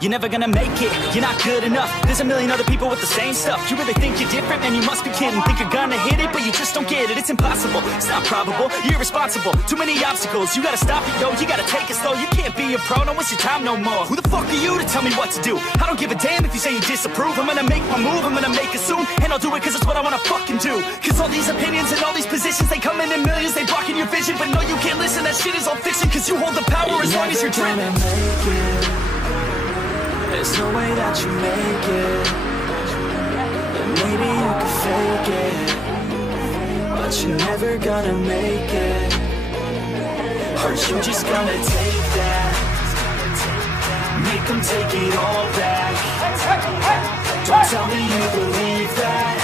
You're never gonna make it, you're not good enough. There's a million other people with the same stuff. You really think you're different? Man, you must be kidding. Think you're gonna hit it, but you just don't get it. It's impossible, it's not probable, you're irresponsible. Too many obstacles, you gotta stop it, yo. You gotta take it slow, you can't be a pro. Don't waste your time no more. Who the fuck are you to tell me what to do? I don't give a damn if you say you disapprove. I'm gonna make my move, I'm gonna make it soon. And I'll do it cause it's what I wanna fucking do. Cause all these opinions and all these positions, they come in millions, they blocking your vision. But no, you can't listen, that shit is all fiction. Cause you hold the power as long as you're dreaming. There's no way that you make it. And maybe you can fake it, but you're never gonna make it. Are you just gonna take that? Make them take it all back. Don't tell me you believe that.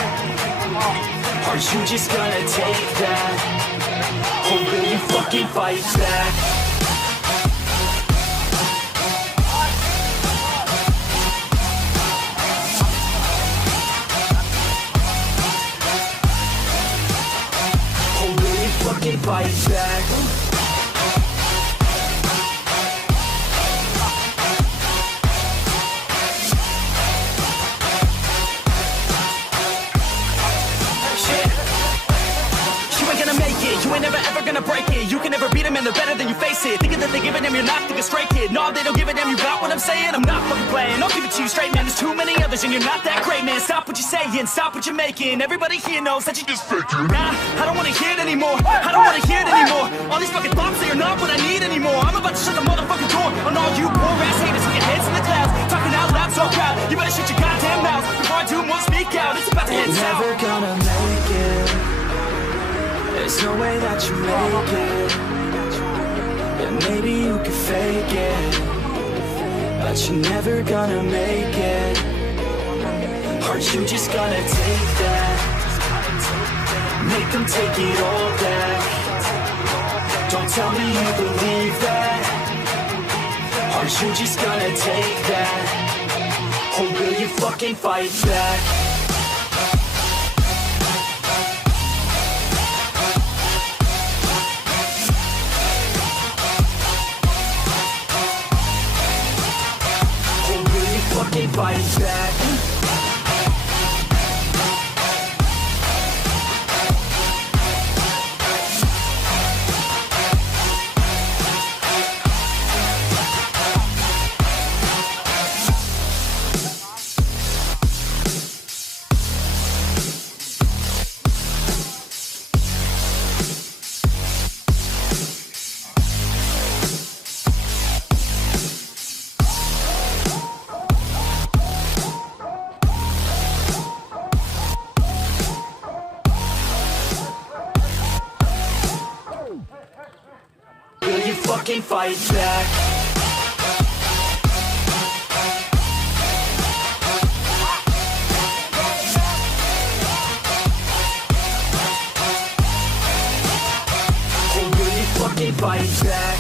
Are you just gonna take that? Or will you fucking fight back? Fight back. You ain't gonna make it, you ain't never ever gonna break it. You can never beat them and they're better than you face it. Thinking that they give a damn, you're not thinking straight, kid. No, they don't give a damn, you got what I'm saying? I'm not fucking playing, I'll give it to you straight, man. There's too many others and you're not that great, man. Stop what you're saying, stop what you're making. Everybody here knows that you just faking. Nah, I don't wanna hear it anymore, I don't wanna hear it anymore. All these fucking thoughts, they are not what I need anymore. I'm about to shut the motherfucking door on all you poor ass haters with your heads in the clouds. Talking out loud so proud, you better shut your goddamn mouth before I do more speak out. It's about to head south. You're never gonna make it. There's no way that you make it. And maybe you can fake it, but you're never gonna make it. Are you just gonna take that? Make them take it all back. Don't tell me you believe that. Are you just gonna take that? Or will you fucking fight back? Fight back. Fucking fight back. Or will you fucking fight back?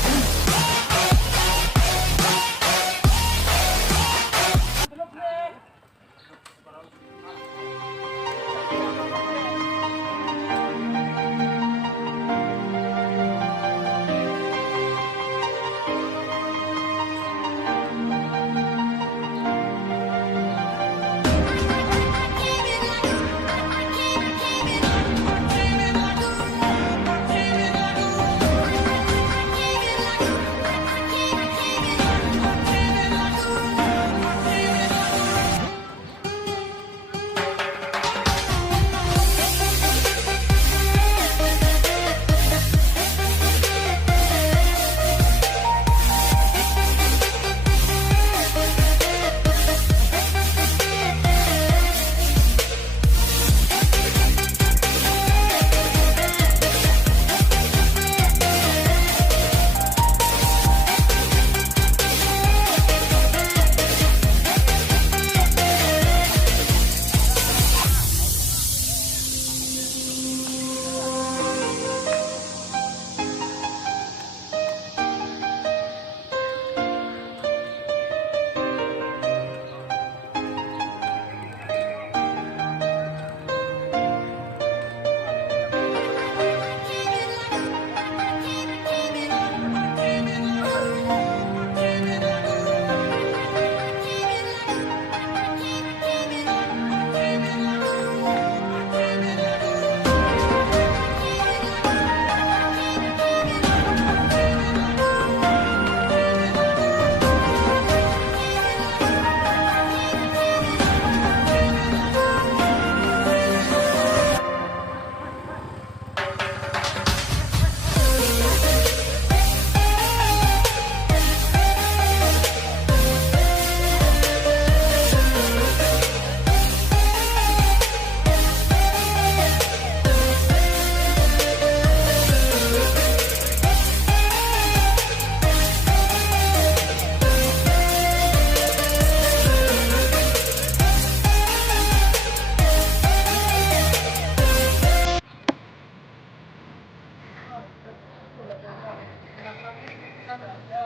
Thank you.